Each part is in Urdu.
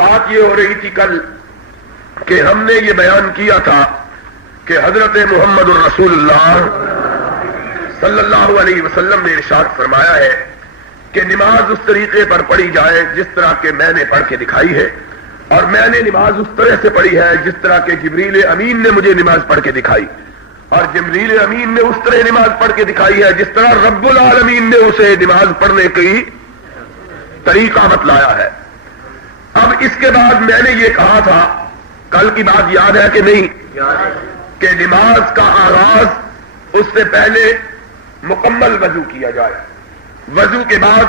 بات یہ ہو رہی تھی کل کہ ہم نے یہ بیان کیا تھا کہ حضرت محمد الرسول اللہ صلی اللہ علیہ وسلم نے ارشاد فرمایا ہے کہ نماز اس طریقے پر پڑھی جائے جس طرح کہ میں نے پڑھ کے دکھائی ہے، اور میں نے نماز اس طرح سے پڑھی ہے جس طرح کہ جبریل امین نے مجھے نماز پڑھ کے دکھائی، اور جبریل امین نے اس طرح نماز پڑھ کے دکھائی ہے جس طرح رب العالمین نے اسے نماز پڑھنے کی طریقہ بتلایا ہے۔ اب اس کے بعد میں نے یہ کہا تھا، کل کی بات یاد ہے کہ نہیں، کہ نماز کا آغاز اس سے پہلے مکمل وضو کیا جائے، وضو کے بعد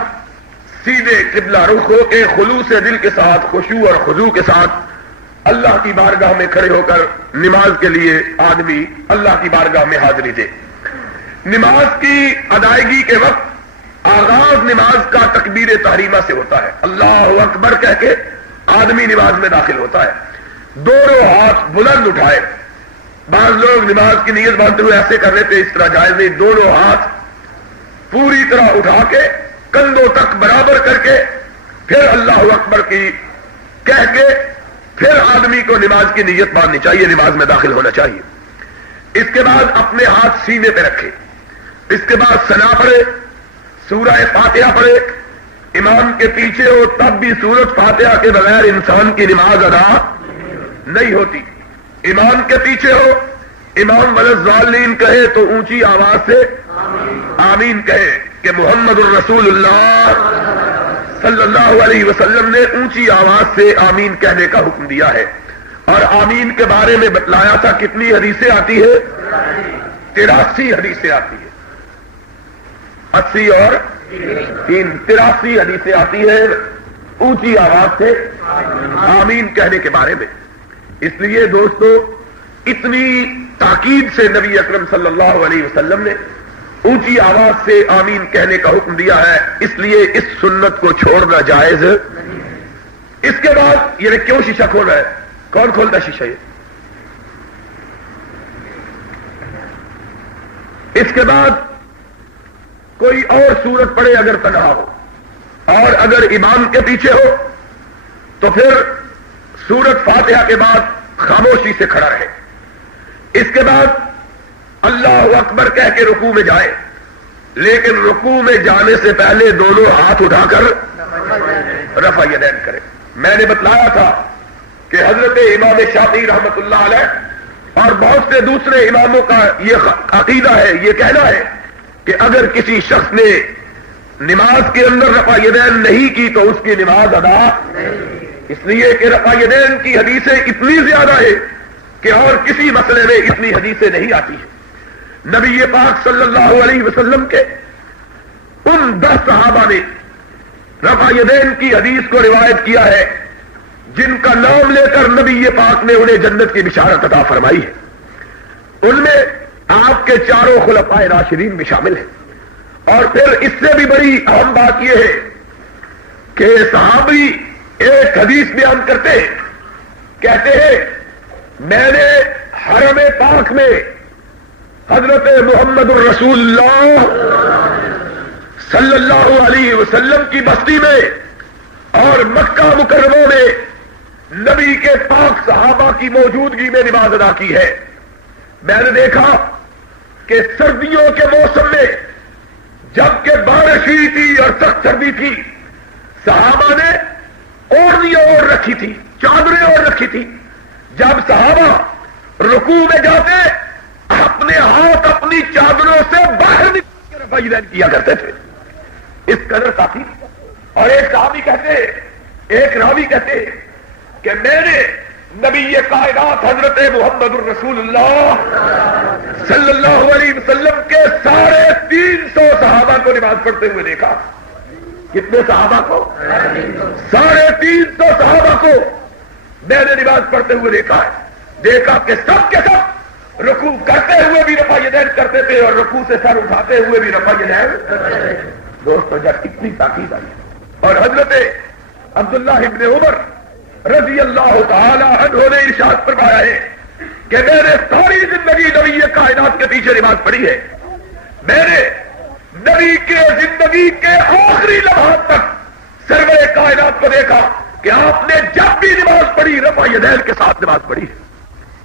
سیدھے قبلہ رخ ہو کے خلوص دل کے ساتھ، خشوع اور خضوع کے ساتھ اللہ کی بارگاہ میں کھڑے ہو کر نماز کے لیے آدمی اللہ کی بارگاہ میں حاضری دے۔ نماز کی ادائیگی کے وقت آغاز نماز کا تکبیر تحریمہ سے ہوتا ہے، اللہ اکبر کہہ کے آدمی نماز میں داخل ہوتا ہے، دونوں ہاتھ بلند اٹھائے۔ بعض لوگ نماز کی نیت باندھتے ہوئے ایسے کر لیتے، اس طرح جائز نہیں، دونوں ہاتھ پوری طرح اٹھا کے کندھوں تک برابر کر کے پھر اللہ اکبر کی کہہ کے پھر آدمی کو نماز کی نیت باندھنی چاہیے، نماز میں داخل ہونا چاہیے۔ اس کے بعد اپنے ہاتھ سینے پہ رکھے، اس کے بعد ثنا پڑھے، سورہ فاتحہ پڑھے، امام کے پیچھے ہو تب بھی سورۃ فاتحہ کے بغیر انسان کی نماز ادا نہیں ہوتی۔ امام کے پیچھے ہو، امام والضالین کہے تو اونچی آواز سے آمین کہے، کہ محمد الرسول اللہ صلی اللہ علیہ وسلم نے اونچی آواز سے آمین کہنے کا حکم دیا ہے۔ اور آمین کے بارے میں بتلایا تھا کتنی حدیثیں آتی ہے، 83 حدیثیں آتی ہے، 80 اور 83 حدیثیں آتی ہے اونچی آواز سے آمین کہنے کے بارے میں۔ اس لیے دوستو اتنی تاکید سے نبی اکرم صلی اللہ علیہ وسلم نے اونچی آواز سے آمین کہنے کا حکم دیا ہے، اس لیے اس سنت کو چھوڑنا جائز۔ اس کے بعد یہ کیوں شیشہ کھولا ہے؟ کون کھولتا شیشہ؟ یہ اس کے بعد کوئی اور سورت پڑھے اگر تنہا ہو، اور اگر امام کے پیچھے ہو تو پھر سورت فاتحہ کے بعد خاموشی سے کھڑا رہے۔ اس کے بعد اللہ اکبر کہہ کے رکوع میں جائے، لیکن رکوع میں جانے سے پہلے دونوں ہاتھ اٹھا کر رفع یدین کرے۔ میں نے بتلایا تھا کہ حضرت امام شافعی رحمۃ اللہ علیہ اور بہت سے دوسرے اماموں کا یہ عقیدہ ہے، یہ کہنا ہے کہ اگر کسی شخص نے نماز کے اندر رفع یدین نہیں کی تو اس کی نماز ادا، اس لیے کہ رفع یدین کی حدیثیں اتنی زیادہ ہے کہ اور کسی مسئلے میں اتنی حدیثیں نہیں آتی ہیں۔ نبی پاک صلی اللہ علیہ وسلم کے ان 10 صحابہ نے رفع یدین کی حدیث کو روایت کیا ہے جن کا نام لے کر نبی پاک نے انہیں جنت کی بشارت عطا فرمائی ہے۔ ان میں آپ کے چاروں خلفائے راشدین بھی شامل ہیں۔ اور پھر اس سے بھی بڑی اہم بات یہ ہے کہ صحابی ایک حدیث بیان کرتے ہیں، کہتے ہیں میں نے حرم پاک میں حضرت محمد الرسول اللہ صلی اللہ علیہ وسلم کی بستی میں اور مکہ مکرمہ میں نبی کے پاک صحابہ کی موجودگی میں نماز ادا کی ہے۔ میں نے دیکھا کہ سردیوں کے موسم میں جبکہ بارش ہوئی تھی اور سخت سردی تھی، صحابہ نے اوڑھنیاں اوڑھ رکھی تھی، چادریں اوڑھ رکھی تھی۔ جب صحابہ رکوع میں جاتے اپنے ہاتھ اپنی چادروں سے باہر نکال کے رفع یدین کیا کرتے تھے، اس قدر کافی۔ اور ایک صحابی کہتے، ایک راوی کہتے کہ میں نے نبی کائنات حضرت محمد الرسول اللہ صلی اللہ علیہ وسلم کے 350 صحابہ کو نماز پڑھتے ہوئے دیکھا۔ کتنے صحابہ کو؟ 350 صحابہ کو میں نے نماز پڑھتے ہوئے دیکھا ہے۔ دیکھا کہ سب کے سب رکوع کرتے ہوئے بھی رفع یدین کرتے تھے اور رکوع سے سر اٹھاتے ہوئے بھی رفع یدین۔ دوستو جب اتنی تاکید آئی اور حضرت عبداللہ ابن عمر رضی اللہ تعالی عنہ نے ارشاد فرمایا ہے کہ میں نے ساری زندگی نبی کائنات کے پیچھے نماز پڑھی ہے، میں نے نبی کے زندگی کے آخری لمحات تک سرور کائنات کو دیکھا، کہ آپ نے جب بھی نماز پڑھی رفع یدین کے ساتھ نماز پڑھی ہے.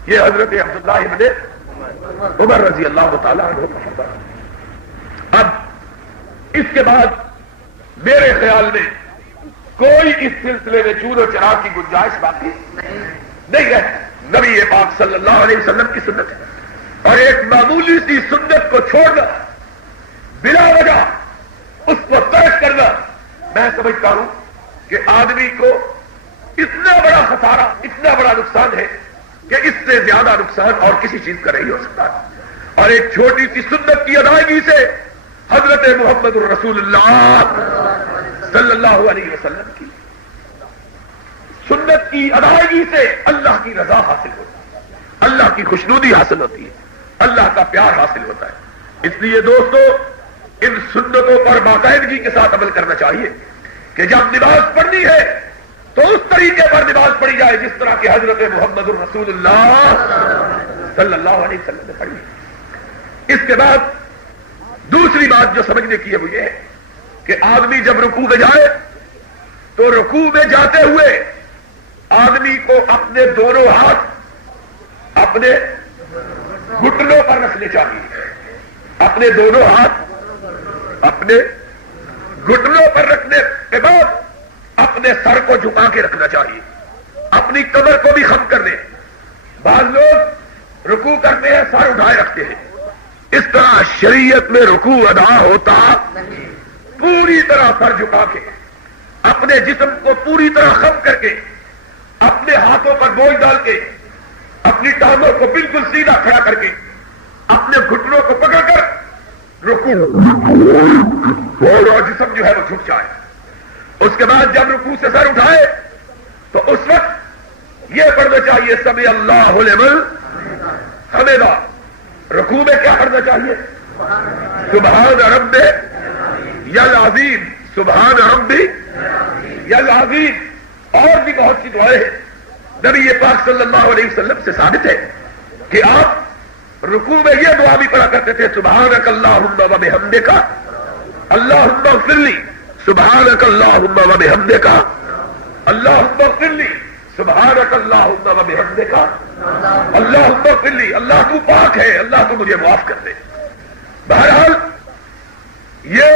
یہ حضرت عبداللہ ابن عمر رضی اللہ تعالیٰ عنہ کا فرمان. اب اس کے بعد میرے خیال میں کوئی اس سلسلے میں چور و چراغ کی گنجائش باقی نہیں ہے. نبی پاک صلی اللہ علیہ وسلم کی سنت ہے, اور ایک معمولی سی سنت کو چھوڑنا, بلا وجہ اس کو ترک کرنا, میں سمجھتا ہوں کہ آدمی کو اتنا بڑا خسارہ, اتنا بڑا نقصان ہے کہ اس سے زیادہ نقصان اور کسی چیز کا نہیں ہو سکتا. اور ایک چھوٹی سی سنت کی ادائیگی سے حضرت محمد الرسول اللہ صلی اللہ علیہ وسلم کی سنت کی ادائیگی سے اللہ کی رضا حاصل ہوتی ہے, اللہ کی خوشنودی حاصل ہوتی ہے, اللہ کا پیار حاصل ہوتا ہے. اس لیے دوستو, ان سنتوں پر باقاعدگی کے ساتھ عمل کرنا چاہیے کہ جب نماز پڑھنی ہے تو اس طریقے پر نماز پڑھی جائے جس طرح کہ حضرت محمد الرسول اللہ صلی اللہ علیہ وسلم نے پڑھی. اس کے بعد دوسری بات جو سمجھنے کی ہے وہ یہ ہے کہ آدمی جب رکوع میں جائے تو رکوع میں جاتے ہوئے آدمی کو اپنے دونوں ہاتھ اپنے گھٹنوں پر رکھنے چاہیے. اپنے دونوں ہاتھ اپنے گھٹنوں پر رکھنے کے بعد اپنے سر کو جھکا کے رکھنا چاہیے, اپنی کمر کو بھی خم کر دیں. بعض لوگ رکوع کرتے ہیں سر اٹھائے رکھتے ہیں. اس طرح شریعت میں رکوع ادا ہوتا پوری طرح سر جھکا کے, اپنے جسم کو پوری طرح خم کر کے, اپنے ہاتھوں پر بوجھ ڈال کے, اپنی ٹانگوں کو بالکل سیدھا کھڑا کر کے, اپنے گھٹنوں کو پکڑ کر رکوع پورا جسم جو ہے وہ جھک جائے. اس کے بعد جب رکوع سے سر اٹھائے تو اس وقت یہ پڑھنا چاہیے سمع اللہ لمن حمدہ. رکوع میں کیا پڑھنا چاہیے؟ سبحان ربی العظیم, سبحان ربی العظیم. اور بھی بہت سی دعائیں ہیں. نبی پاک صلی اللہ علیہ وسلم سے ثابت ہے کہ آپ رکوع میں یہ دعا بھی پڑھا کرتے تھے, سبحانک اللہم و بحمدک اللہم اغفر لی, سبحانک اللہم و بحمدک اللہم اغفر لی, سبحانک اللہم و بحمدک اللہم اغفر لی. اللہ تو پاک ہے, اللہ تو مجھے معاف کر دے. بہرحال یہ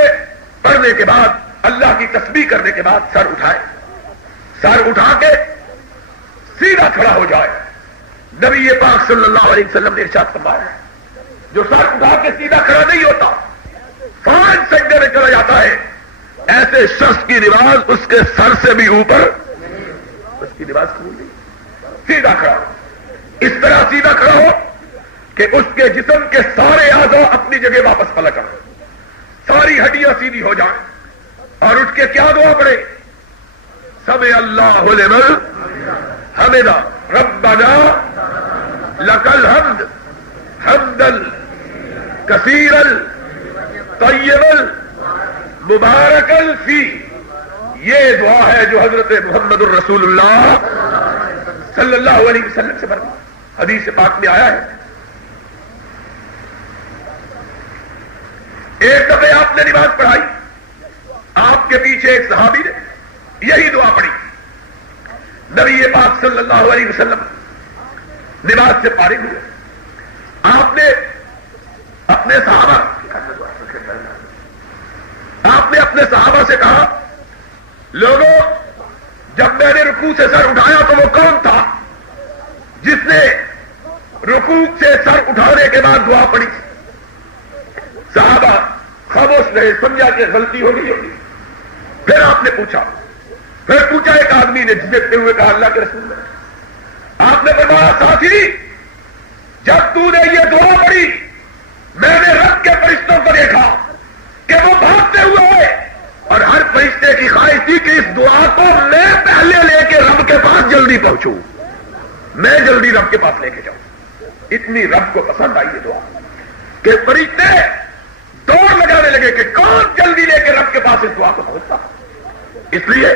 پڑھنے کے بعد اللہ کی تسبیح کرنے کے بعد سر اٹھائے, سر اٹھا کے سیدھا کھڑا ہو جائے. نبی پاک صلی اللہ علیہ وسلم نے ارشاد فرمایا جو سر اٹھا کے سیدھا کھڑا نہیں ہوتا فوراً سجدے میں چلا جاتا ہے, ایسے شخص کی نماز اس کے سر سے بھی اوپر, اس کی نماز قبول نہیں. سیدھا کھڑا ہو, اس طرح سیدھا کھڑا ہو کہ اس کے جسم کے سارے اعضاء اپنی جگہ واپس پلٹ آئیں, ساری ہڈیاں سیدھی ہو جائیں, اور اٹھ کے کیا دعا پڑے؟ سمع اللہ لمن حمدہ ربنا لک الحمد حمدا کثیرا طیبا مبارکا فی. یہ دعا ہے جو حضرت محمد الرسول اللہ صلی اللہ علیہ وسلم سے مرضی. حدیث پاک میں آیا ہے ایک دفعہ آپ نے نماز پڑھائی, آپ کے پیچھے ایک صحابی نے یہی دعا پڑھی. نبی پاک صلی اللہ علیہ وسلم نماز سے فارغ ہوئے. آپ نے اپنے صحابہ سے کہا, لوگوں جب میں نے رکوع سے سر اٹھایا تو وہ کون تھا جس نے رکوع سے سر اٹھانے کے بعد دعا پڑھی؟ صحابہ خاموش رہے, سمجھا کہ غلطی ہو گئی ہوگی. پھر آپ نے پوچھا ایک آدمی نے جھجکتے ہوئے کہا اللہ کے رسول نے. آپ نے فرمایا ساتھی جب تو نے یہ دعا پڑھی میں نے رب کے فرشتوں کو دیکھا کہ وہ بھاگتے ہوئے, اور ہر فرشتے کی خواہش تھی کہ اس دعا کو میں پہلے لے کے رب کے پاس جلدی پہنچوں, میں جلدی رب کے پاس لے کے جاؤں. اتنی رب کو پسند آئی یہ دعا کہ فرشتے دوڑ لگانے لگے کہ کون جلدی لے کے رب کے پاس اس دعا کو پہنچتا. اس لیے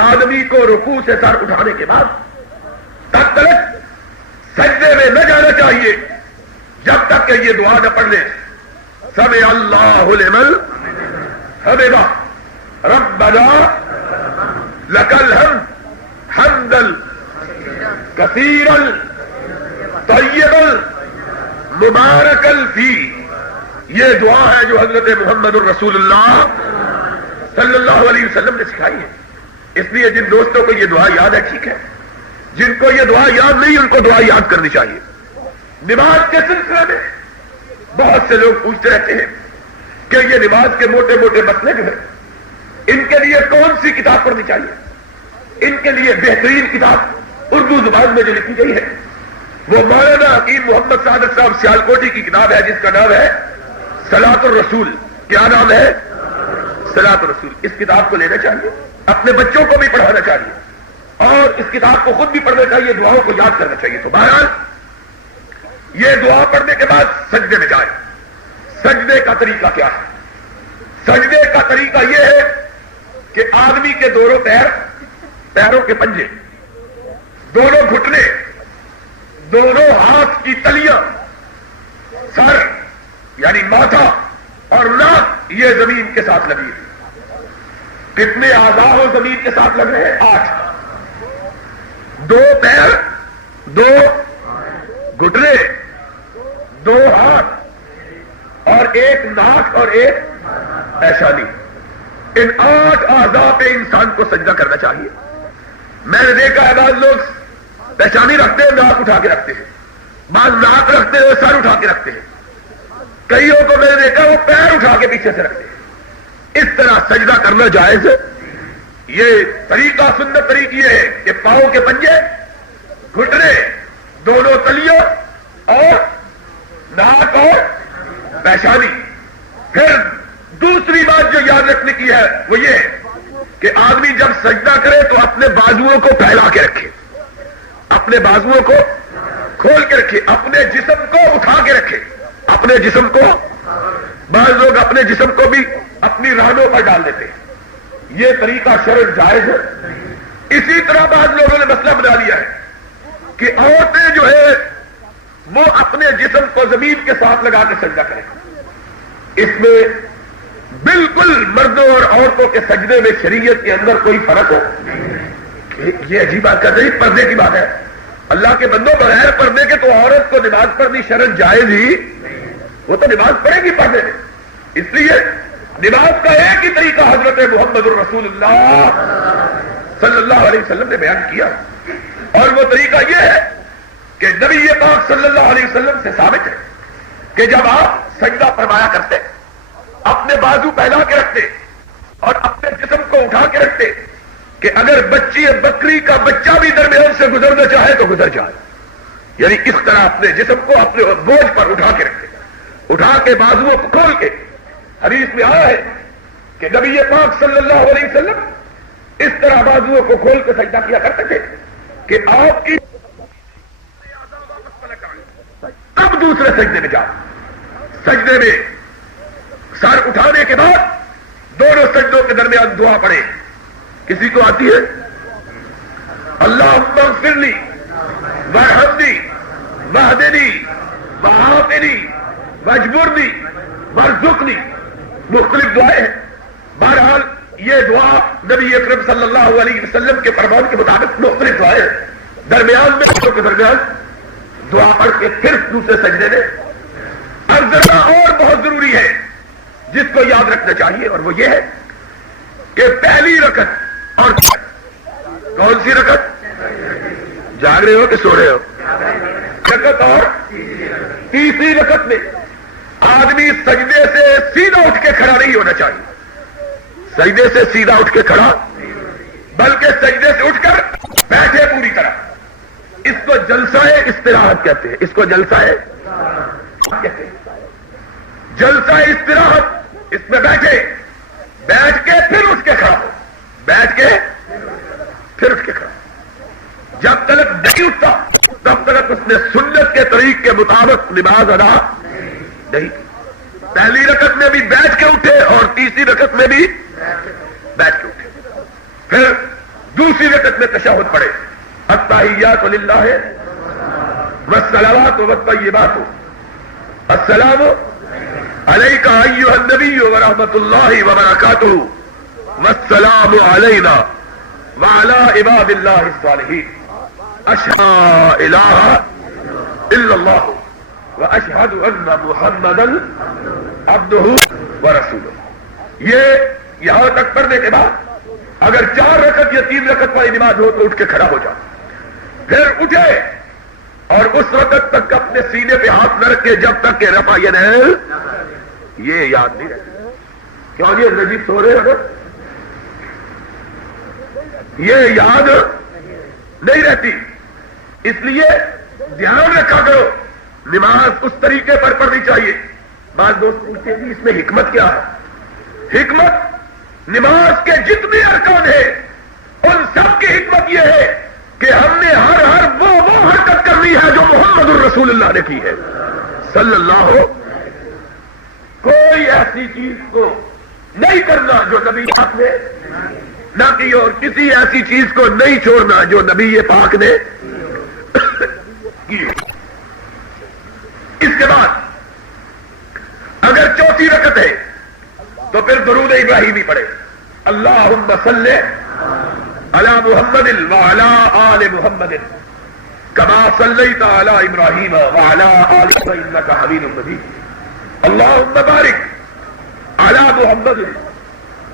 آدمی کو رکوع سے سر اٹھانے کے بعد تب تک سجدے میں نہ جانا چاہیے جب تک کہ یہ دعا نہ پڑھ لے, سمع اللہ لمن حمدہ ربنا لکل ہم حمدل کثیرل طیبل مبارکل فی. یہ دعا ہے جو حضرت محمد الرسول اللہ صلی اللہ علیہ وسلم نے سکھائی ہے. اس لیے جن دوستوں کو یہ دعا یاد ہے ٹھیک ہے, جن کو یہ دعا یاد نہیں ان کو دعا یاد کرنی چاہیے. نماز کے سلسلے میں بہت سے لوگ پوچھتے رہتے ہیں کہ یہ نماز کے موٹے موٹے مسئلے جو ہیں ان کے لیے کون سی کتاب پڑھنی چاہیے. ان کے لیے بہترین کتاب اردو زبان میں جو لکھی گئی ہے وہ مولانا حکیم محمد صادق صاحب سیالکوٹی کی کتاب ہے جس کا نام ہے صلاۃ الرسول. کیا نام ہے؟ صلاۃ الرسول. اس کتاب کو لینا چاہیے, اپنے بچوں کو بھی پڑھانا چاہیے اور اس کتاب کو خود بھی پڑھنا چاہیے, دعاؤں کو یاد کرنا چاہیے. تو بہرحال یہ دعا پڑھنے کے بعد سجدے میں جائیں. سجدے کا طریقہ کیا ہے؟ سجدے کا طریقہ یہ ہے کہ آدمی کے دونوں پیروں کے پنجے, دونوں گھٹنے, دونوں ہاتھ کی تلیاں, سر یعنی ماتھا اور ناک یہ زمین کے ساتھ لگی ہے. کتنے اعضاء ہو زمین کے ساتھ لگ رہے ہیں؟ 8. 2 پیر, 2 گھٹنے, 2 ہاتھ اور 1 ناک اور 1 پیشانی. ان 8 اعضاء پہ انسان کو سجدہ کرنا چاہیے. میں نے دیکھا ہے بعض لوگ پیشانی رکھتے ہیں, ناک اٹھا کے رکھتے ہیں, بعض ناک رکھتے ہیں, سر اٹھا کے رکھتے ہیں, کئیوں کو میں نے دیکھا وہ پیر اٹھا کے پیچھے سے رکھتے ہیں. اس طرح سجدہ کرنا جائز ہے. یہ طریقہ سنت طریقہ یہ ہے کہ پاؤں کے پنجے, گھٹنے, دونوں تلیوں اور ناک اور پیشانی. پھر دوسری بات جو یاد رکھنے کی ہے وہ یہ کہ آدمی جب سجدہ کرے تو اپنے بازوؤں کو پھیلا کے رکھے, اپنے بازوؤں کو کھول کے رکھے, اپنے جسم کو اٹھا کے رکھے, اپنے جسم کو. بعض لوگ اپنے جسم کو بھی اپنی رانوں پر ڈال دیتے ہیں. یہ طریقہ شرعاً جائز ہے. اسی طرح بعض لوگوں نے مسئلہ بنا لیا ہے کہ عورتیں جو ہے وہ اپنے جسم کو زمین کے ساتھ لگا کے سجدہ کریں. اس میں بالکل مردوں اور عورتوں کے سجدے میں شریعت کے اندر کوئی فرق ہو, یہ عجیب بات کر رہی. پردے کی بات ہے. اللہ کے بندوں, بغیر پردے کے تو عورت کو نماز پڑھنی شرعاً جائز ہی, وہ تو نماز پڑھے گی پردے میں. اس لیے نماز کا ایک ہی طریقہ حضرت محمد الرسول اللہ صلی اللہ علیہ وسلم نے بیان کیا, اور وہ طریقہ یہ ہے کہ نبی پاک صلی اللہ علیہ وسلم سے ثابت ہے کہ جب آپ سجدہ فرمایا کرتے, اپنے بازو پھیلا کے رکھتے اور اپنے جسم کو اٹھا کے رکھتے کہ اگر بچی بکری کا بچہ بھی درمیان سے گزرنا چاہے تو گزر جائے. یعنی اس طرح اپنے جسم کو اپنے بوجھ پر اٹھا کے رکھتے, اٹھا کے بازوؤں کو کھول کے. حدیث میں آیا ہے کہ نبی پاک صلی اللہ علیہ وسلم اس طرح بازوؤں کو کھول کے سجدہ کیا کرتے تھے کہ آپ کی تب دوسرے سجدے میں جاؤ. سجدے میں سر اٹھانے کے بعد دونوں سجدوں کے درمیان دعا پڑھے. کسی کو آتی ہے؟ اللہم اغفر لی وارحمنی واہدنی وعافنی واجبرنی وارزقنی. مختلف دعائیں ہیں. بہرحال یہ دعا نبی اکرم صلی اللہ علیہ وسلم کے فرمان کے مطابق مختلف دعائیں ہیں. درمیان میں کے درمیان دعا پڑھ کے پھر دوسرے سجدے میں. ارزنا اور بہت ضروری ہے جس کو یاد رکھنا چاہیے, اور وہ یہ ہے کہ پہلی رکعت اور کون سی رکعت؟ جاگ رہے ہو کہ سو رہے ہو؟ رکعت اور تیسری رکعت میں آدمی سجدے سے سیدھا اٹھ کے کھڑا نہیں ہونا چاہیے. سجدے سے سیدھا اٹھ کے کھڑا, بلکہ سجدے سے اٹھ کر بیٹھے پوری طرح. اس کو جلسہ استراحت کہتے ہیں. اس کو جلسہ کہتے ہیں. جلسہ استراحت, اس میں بیٹھے, بیٹھ کے پھر اٹھ کے کھڑا ہو, بیٹھ کے پھر اٹھ کے کھڑا. جب تک نہیں اٹھتا تب تک اس نے سنت کے طریق کے مطابق نماز ادا نہیں. پہلی رکعت میں بھی بیٹھ کے اٹھے اور تیسری رکعت میں بھی بیٹھ کے اٹھے. پھر دوسری رکعت میں تشہد پڑھے, التحیات للہ والصلوات والطیبات السلام علیک ایھا النبی ورحمۃ اللہ وبرکاتہ والسلام علینا وعلی عباد اللہ الصالحین اشہد الہ الا اللہ واشہد ان محمدا عبدہ ورسولہ. یہ یہاں تک پڑھنے کے بعد اگر 4 رکعت یا 3 رکعت والی نماز ہو تو اٹھ کے کھڑا ہو جاؤ. پھر اٹھے اور اس وقت تک اپنے سینے پہ ہاتھ نہ رکھے جب تک کہ رفع یدین یہ یاد نہیں رہتی. کیوں یہ نجیب سو رہے ہیں؟ یہ یاد نہیں رہتی. اس لیے دھیان رکھا کرو نماز اس طریقے پر پڑھنی چاہیے. بعض دوست پوچھتے ہیں اس میں حکمت کیا ہے؟ حکمت نماز کے جتنے ارکان ہیں ان سب کی حکمت یہ ہے کہ ہم نے ہر وہ حرکت کرنی ہے جو محمد الرسول اللہ نے کی ہے صلی اللہ. کوئی ایسی چیز کو نہیں کرنا جو نبی پاک نے نہ کی اور کسی ایسی چیز کو نہیں چھوڑنا جو نبی پاک نے کی. اس کے بعد اگر 4تھی رکعت ہے تو پھر درود ابراہیمی پڑھے. اللہم صلی علی محمد وعلی آل محمد کما صلیت علی ابراہیم وعلی آل انک حمید مجید. اللہم بارک علی محمد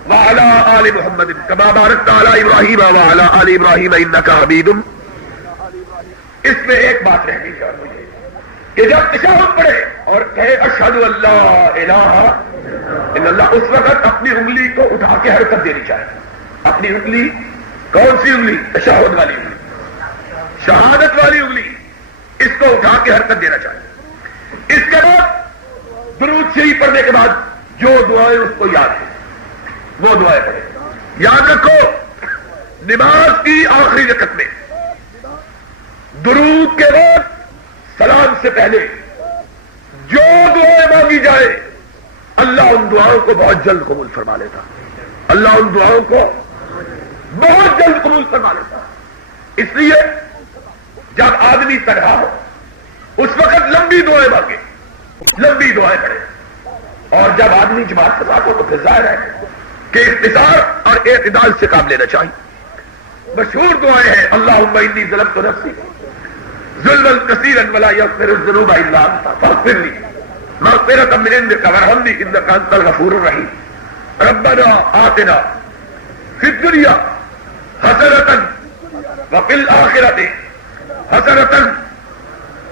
وعلی آل محمد کما بارکت علی ابراہیم وعلی آل ابراہیم انک حمید. اس میں ایک بات رہنی چاہیے کہ جب تشہد پڑھے اور کہے اشہد ان لا الہ الا اللہ اس وقت اپنی انگلی کو اٹھا کے حرکت دینی چاہیے. اپنی انگلی کون سی انگلی؟ تشہد والی انگلی، شہادت والی انگلی، اس کو اٹھا کے حرکت دینا چاہیے. اس کے بعد درود شریف پڑھنے کے بعد جو دعائیں اس کو یاد ہیں وہ دعائیں پڑھے. یاد رکھو نماز کی آخری رکعت میں درود کے بعد سلام سے پہلے جو دعائیں مانگی جائے اللہ ان دعاؤں کو بہت جلد قبول فرما لیتا. اللہ ان دعاؤں کو بہت جلد قبول فرما لیتا. اس لیے جب آدمی تنہا ہو اس وقت لمبی دعائیں مانگے، لمبی دعائیں پڑھے. اور جب آدمی جماعت کے ساتھ ہو تو پھر ظاہر ہے کہ اختصار اور اعتدال سے کام لینا چاہیے. مشہور دعائیں ہیں اللہم انی ظلمت نفسی ظلما کثیرا ولا یغفر الذنوب الا انت فاغفر لی مغفرۃ من عندک وارحمنی انک انت الغفور الرحیم. ربنا آتنا فی الدنیا حسنۃ وفی الآخرۃ حسنۃ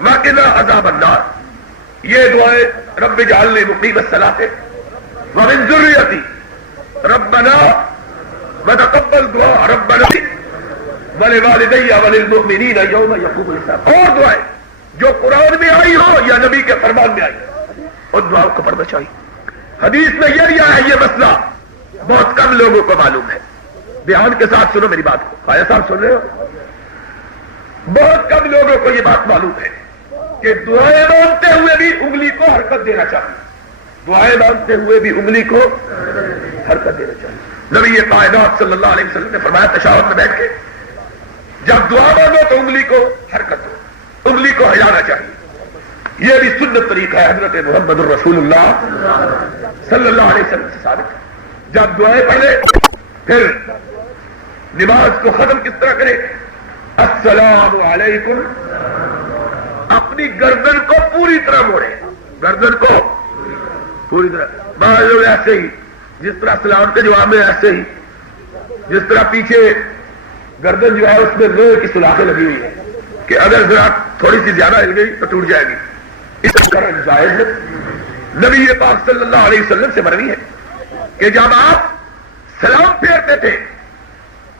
وقنا عذاب النار. یہ دعائیں رب اجعلنی مقیم الصلاۃ ومن ذریتی ربنا وتقبل دعاء ربنا ولوالدی وللمؤمنین یوم یقوم الحساب. اور دعائیں جو قرآن میں آئی ہو یا نبی کے فرمان میں آئی ان دعاؤں کو پڑھنا چاہیے. حدیث میں یہ لیا ہے. یہ مسئلہ بہت کم لوگوں کو معلوم ہے. دھیان کے ساتھ سنو میری بات کو. خواجہ صاحب سن رہے ہو؟ بہت کم لوگوں کو یہ بات معلوم ہے کہ دعائیں مانگتے ہوئے بھی انگلی کو حرکت دینا چاہیے. دعائیں مانگتے ہوئے بھی انگلی کو حرکت دینا چاہیے. نبی کائنات صلی اللہ علیہ وسلم نے فرمایا تشہد میں بیٹھ کے جب دعا مانگو تو انگلی کو حرکت دو، انگلی کو ہلانا چاہیے. یہ بھی سنت طریقہ ہے حضرت محمد الرسول اللہ صلی اللہ علیہ وسلم سے ثابت ہے. جب دعائیں پڑھے پھر نماز کو ختم کس طرح کرے؟ السلام علیکم. اپنی گردن کو پوری طرح موڑے، گردن کو پوری طرح. بعض لوگ ایسے ہی جس طرح سلام کے جواب میں ایسے ہی جس طرح پیچھے گردن جو ہے اس میں لوہے کی سلاخیں لگی ہوئی ہے کہ اگر ذرا تھوڑی سی زیادہ ہل گئی تو ٹوٹ جائے گی. اس طرح جائز ہے. نبی پاک صلی اللہ علیہ وسلم سے مروی ہے کہ جب آپ سلام پھیرتے تھے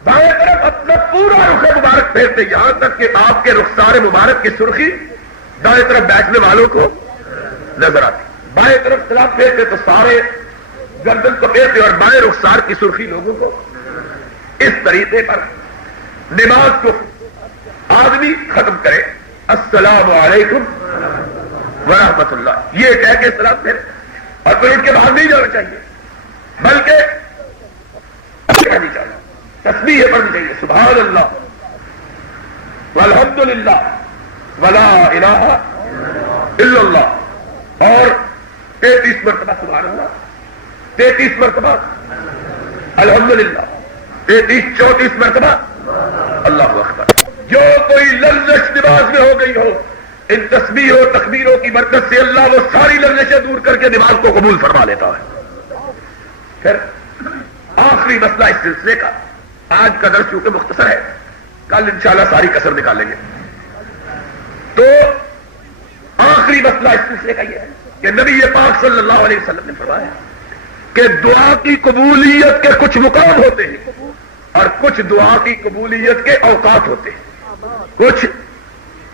بائیں طرف اپنا پورا رخ مبارک پھیرتے یہاں تک کہ آپ کے رخسار مبارک کی سرخی دائیں طرف بیٹھنے والوں کو نظر آتی. بائیں طرف سلام پھیرتے تو سارے گردن کو پھیرتے اور بائیں رخسار کی سرخی لوگوں کو. اس طریقے پر نماز کو آدمی ختم کرے السلام علیکم ورحمۃ اللہ یہ کہہ کے سلام پھیرے اور پھر ان کے باہر نہیں جانا چاہیے بلکہ پڑھنی چاہیے. تسبیح پڑھنی چاہیے سبحان اللہ والحمد للہ ولا الہ الا اللہ اور 33 مرتبہ سبحان اللہ 33 مرتبہ الحمد للہ 33-34 مرتبہ اللہ اکبر. جو کوئی لرزش نماز میں ہو گئی ہو ان تسبیح و تکبیروں کی برکت سے اللہ وہ ساری لرزشیں دور کر کے نماز کو قبول فرما لیتا ہے. پھر آخری مسئلہ اس سلسلے کا، آج کا درس چونکہ مختصر ہے، کل انشاءاللہ ساری کسر نکالیں گے. تو آخری مسئلہ اس سلسلے کا یہ ہے کہ نبی پاک صلی اللہ علیہ وسلم نے فرمایا کہ دعا کی قبولیت کے کچھ مقام ہوتے ہیں اور کچھ دعا کی قبولیت کے اوقات ہوتے ہیں. کچھ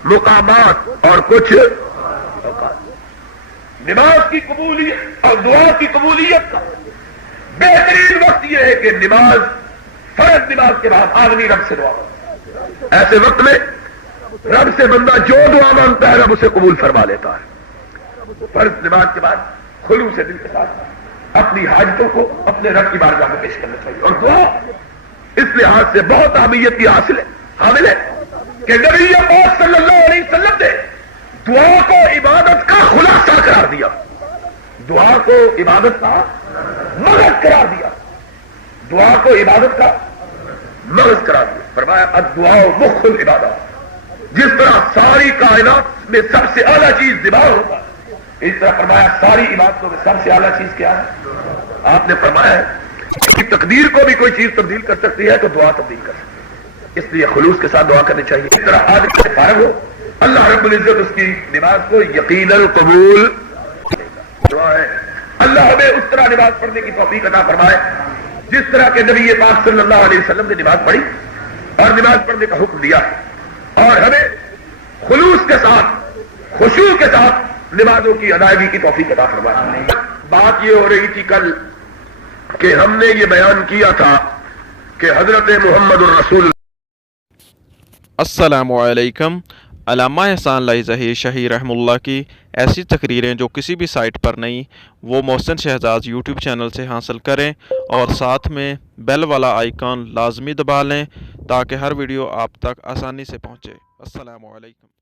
مقامات اور کچھ اوقات. نماز کی قبولیت اور دعا کی قبولیت کا بہترین وقت یہ ہے کہ نماز، فرض نماز کے بعد آدمی رب سے دعا مانگتا ہے. ایسے وقت میں رب سے بندہ جو دعا مانگتا ہے رب اسے قبول فرما لیتا ہے. فرض نماز کے بعد خلوص سے دل کے ساتھ اپنی حاجتوں کو اپنے رب کی بارگاہ میں پیش کرنا چاہیے. اور دعا اس لحاظ سے بہت اہمیت کی حامل ہے کہ نبی پاک صلی اللہ علیہ وسلم نے دعا کو عبادت کا خلاصہ قرار دیا، دعا کو عبادت کا مغز قرار دیا، دعا کو عبادت کا مغز قرار دیا. فرمایا الدعاء مخ العبادات. جس طرح ساری کائنات میں سب سے اعلیٰ چیز دماغ ہوتا ہے، اس طرح فرمایا ساری عبادتوں میں سب سے اعلیٰ چیز کیا ہے؟ آپ نے فرمایا ہے کہ تقدیر کو بھی کوئی چیز تبدیل کر سکتی ہے تو دعا تبدیل کر سکتی ہے. اس لیے خلوص کے ساتھ دعا کرنی چاہیے. اس طرح آدمی سے فارغ ہو اللہ رب العزت اس کی نماز کو یقیناً قبول دعا ہے. اللہ ہمیں اس طرح نماز پڑھنے کی توفیق عطا فرمائے جس طرح کے نبی پاک صلی اللہ علیہ وسلم نے نماز پڑھی اور نماز پڑھنے کا حکم دیا، اور ہمیں خلوص کے ساتھ خشوع کے ساتھ نمازوں کی ادائیگی کی توفیق عطا فرمائے. بات یہ ہو رہی تھی کل کہ ہم نے یہ بیان کیا تھا کہ حضرت محمد الرسول. السلام علیکم. علامہ احسان اللہ ظہیر شاہی رحمہ اللہ کی ایسی تقریریں جو کسی بھی سائٹ پر نہیں، وہ محسن شہزاد یوٹیوب چینل سے حاصل کریں اور ساتھ میں بیل والا آئیکن لازمی دبا لیں تاکہ ہر ویڈیو آپ تک آسانی سے پہنچے. السلام علیکم.